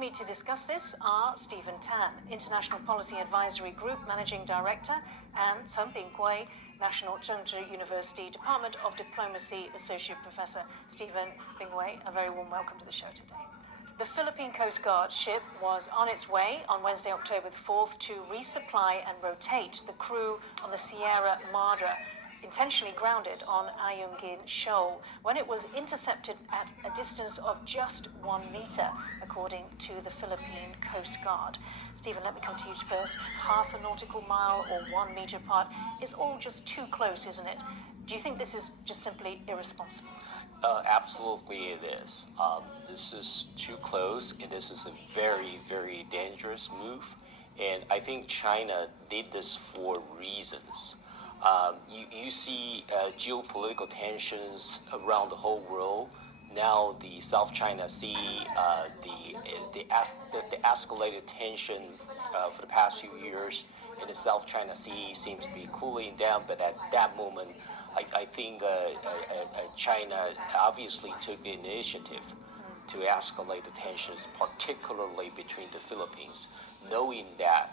me to discuss this are Stephen Tan, International Policy Advisory Group Managing Director, and Chen Binghui, National Zhengzhi University Department of Diplomacy Associate Professor. Stephen Binghui, a very warm welcome to the show today. The Philippine Coast Guard ship was on its way on Wednesday, October the 4th, to resupply and rotate the crew on the Sierra Madre, intentionally grounded on Ayungin Shoal, when it was intercepted at a distance of just 1 meter, according to the Philippine Coast Guard. Stephen, let me come to you first. It's half a nautical mile or 1 meter apart. It's all just too close, isn't it? Do you think this is just simply irresponsible? Absolutely it is. This is too close, and this is a very, very dangerous move. And I think China did this for reasons. You see geopolitical tensions around the whole world. Now the South China Sea, the escalated tension for the past few years in the South China Sea seems to be cooling down. But at that moment, I think China obviously took the initiative to escalate the tensions, particularly between the Philippines, knowing that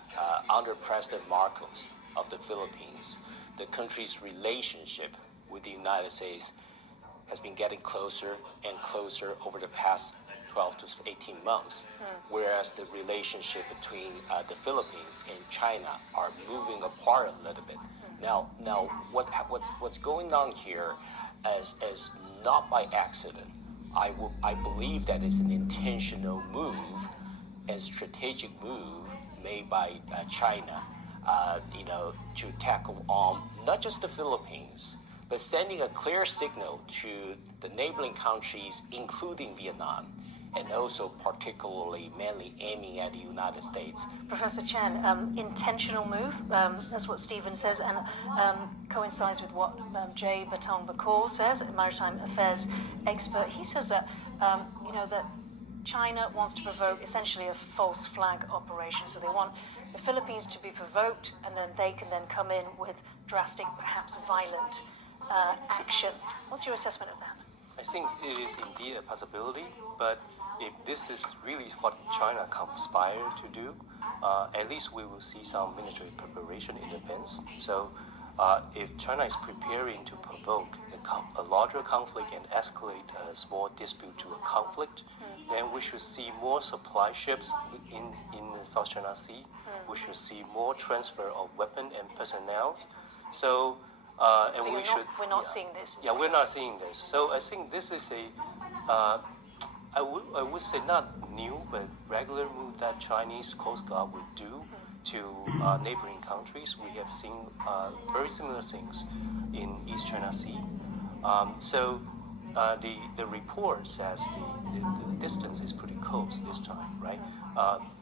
under President Marcos of the Philippines, the country's relationship with the United States has been getting closer and closer over the past 12 to 18 months, whereas the relationship between the Philippines and China are moving apart a little bit. Now, what's going on here is not by accident. I believe that it's an intentional move and strategic move made by China. To tackle not just the Philippines, but sending a clear signal to the neighboring countries, including Vietnam, and also particularly mainly aiming at the United States. Professor Chen, intentional move, that's what Stephen says, and coincides with what Jay Batong-Bakor says, a maritime affairs expert. He says that, that China wants to provoke essentially a false flag operation. So they want the Philippines to be provoked, and then they can then come in with drastic, perhaps violent action. What's your assessment of that? I think it is indeed a possibility, but if this is really what China conspired to do, at least we will see some military preparation in advance. So if China is preparing to provoke a larger conflict and escalate a small dispute to a conflict, then we should see more supply ships in the South China Sea. We should see more transfer of weapon and personnel. So, we're not seeing this. Yeah, we're not seeing this. So I think this is I would say not new, but regular move that Chinese Coast Guard would do to neighboring countries. We have seen very similar things in East China Sea. The report says the distance is pretty close this time, right?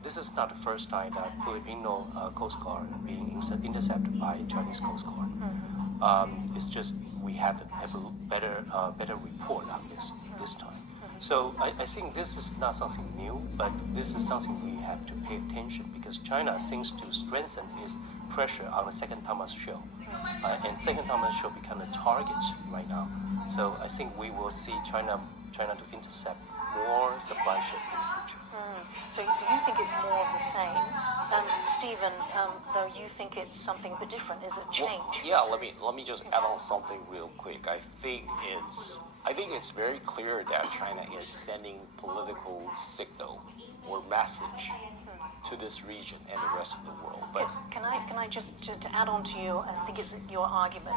This is not the first time that Filipino Coast Guard being intercepted by Chinese Coast Guard. It's just we have a better report on this time. So I think this is not something new, but this is something we have to pay attention, because China seems to strengthen its pressure on the Second Thomas Shoal, and Second Thomas Shoal become a target right now. So I think we will see China to intercept more supply ship in the future. So you think it's more of the same, Stephen? Though you think it's something a bit different. Is it change? Well, yeah. Let me just add on something real quick. I think it's very clear that China is sending political signal or message to this region and the rest of the world. But can I just to add on to you? I think it's your argument.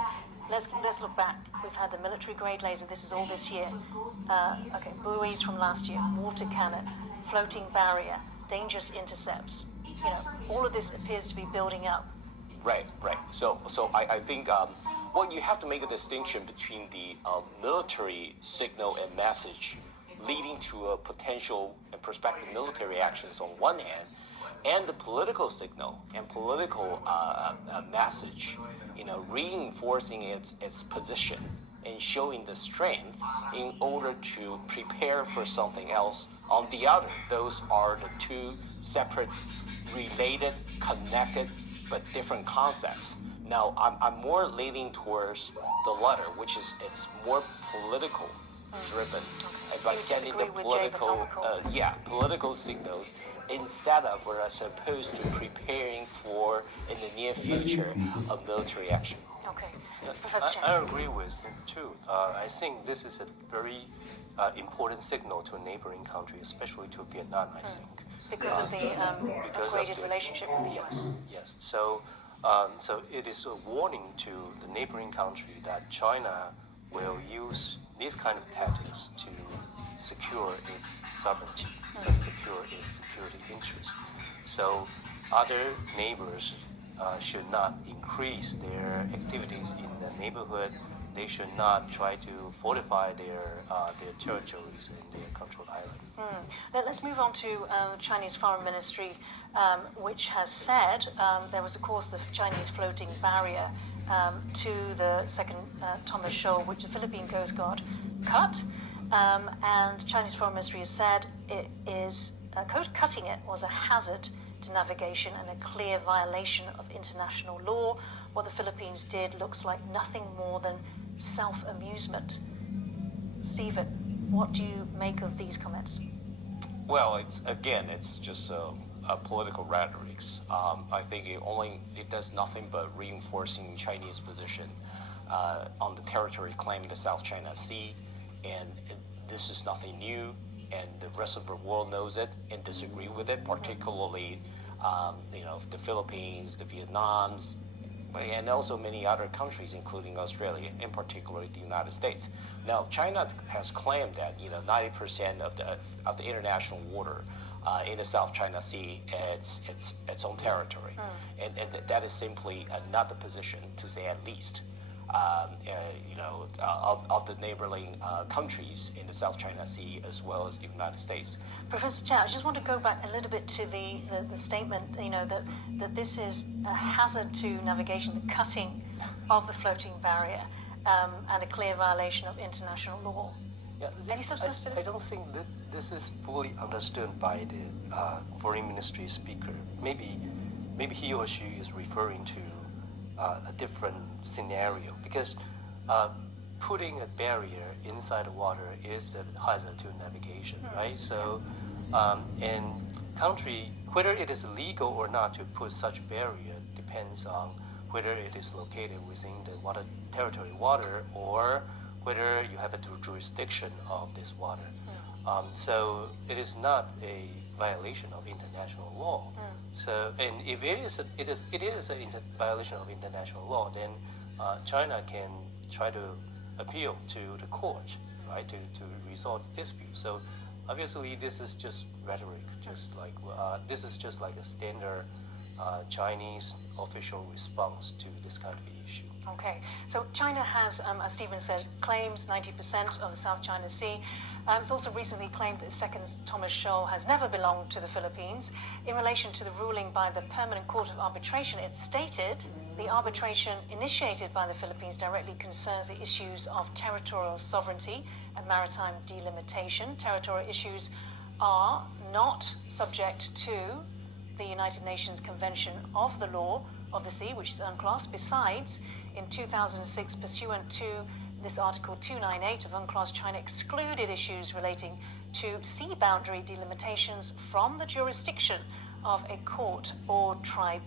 Let's look back. We've had the military grade laser. This is all this year. Buoys from last year, water cannon, floating barrier, dangerous intercepts. All of this appears to be building up. Right. So I think you have to make a distinction between the military signal and message leading to a potential and prospective military actions on one hand, and the political signal and political message, reinforcing its position and showing the strength in order to prepare for something else on the other. Those are the two separate, related, connected, but different concepts. Now, I'm more leaning towards the latter, which is it's more political driven, and So by you sending the disagree with Jay Botanical? political signals instead of or as opposed to preparing for in the near future a military action. Okay. Professor Chen. I agree with him too. I think this is a very important signal to a neighboring country, especially to Vietnam, I think. Because of the upgraded relationship with the US. Yes. So it is a warning to the neighboring country that China will use these kind of tactics to secure its sovereignty, to secure its security interests. So other neighbors should not increase their activities in the neighborhood. They should not try to fortify their territories in their controlled island. Now, let's move on to the Chinese Foreign Ministry, which has said there was, of course, the Chinese floating barrier to the second Thomas Shoal, which the Philippine Coast Guard cut. And Chinese Foreign Ministry has said it is cutting it was a hazard to navigation and a clear violation of international law. What the Philippines did looks like nothing more than self-amusement. Stephen, what do you make of these comments? Well, it's just political rhetorics. I think it does nothing but reinforcing Chinese position on the territory claimed in the South China Sea, and this is nothing new, and the rest of the world knows it and disagree with it, particularly the Philippines, the Vietnams, and also many other countries, including Australia, in particular the United States. Now, China has claimed that 90% of the international water in the South China Sea it's its own territory, and that is simply not the position, to say at least. Of the neighboring countries in the South China Sea as well as the United States. Professor Chow, I just want to go back a little bit to the statement, that this is a hazard to navigation, the cutting of the floating barrier, and a clear violation of international law. Yeah, Any substance to this? I don't think that this is fully understood by the foreign ministry speaker. Maybe he or she is referring to a different scenario, because putting a barrier inside the water is a hazard to navigation, right? So, and country, whether it is legal or not to put such barrier depends on whether it is located within the territory water or whether you have a jurisdiction of this water. So it is not a violation of international law. So, and if it is a violation of international law, then China can try to appeal to the court, right, to resolve the dispute. So obviously this is just rhetoric, this is just like a standard Chinese official response to this kind of issue. Okay, so China has, as Stephen said, claims 90% of the South China Sea. It's also recently claimed that the second Thomas Shoal has never belonged to the Philippines. In relation to the ruling by the Permanent Court of Arbitration, it stated the arbitration initiated by the Philippines directly concerns the issues of territorial sovereignty and maritime delimitation. Territorial issues are not subject to the United Nations Convention of the Law of the Sea, which is UNCLOS. Besides, in 2006, pursuant to this Article 298 of UNCLOS, China excluded issues relating to sea boundary delimitations from the jurisdiction of a court or tribunal.